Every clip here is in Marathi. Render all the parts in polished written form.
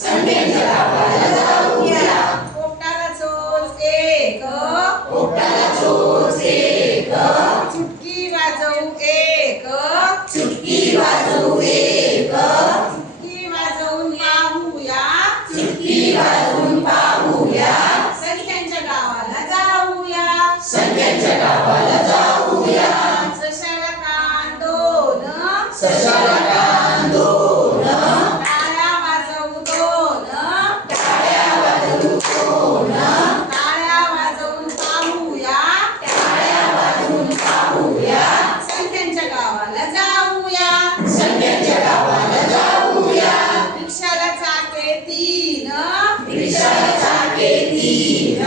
संख्यांच्या गावाला जाऊया. पोपटाला चोच एक, पोपटाला चोच एक, चुटकी वाजवू एक, चुटकी वाजवू एक, चुटकी वाजवून पाहूया, चुटकी वाजवून पाहूया. संख्यांच्या गावाला जाऊया. संख्यांच्या गावाला जाऊया. सशाला कान दोन, सशाला कान दोन, टाळ्या वाजवू दोन, टाळ्या वाजवू दोन, टाळ्या वाजवून पाहूया, टाळ्या वाजवून पाहूया. संख्यांच्या गावाला जाऊया. संख्यांच्या गावाला जाऊया. रिक्षाला चाके तीन, रिक्षाला चाके तीन,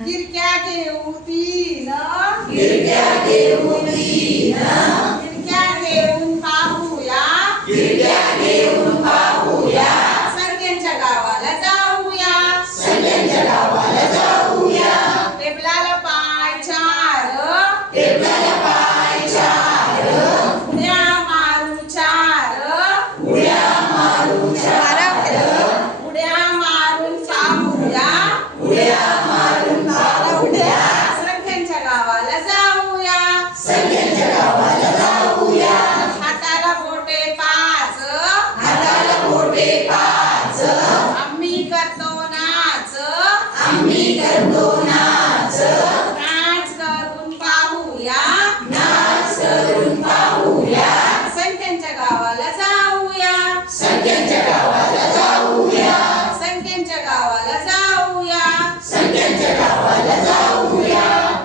गिरक्या घेऊ तीन, गिरक्या घेऊन तीन, गिरक्या घेऊन पाहूया, गिरक्या घेऊन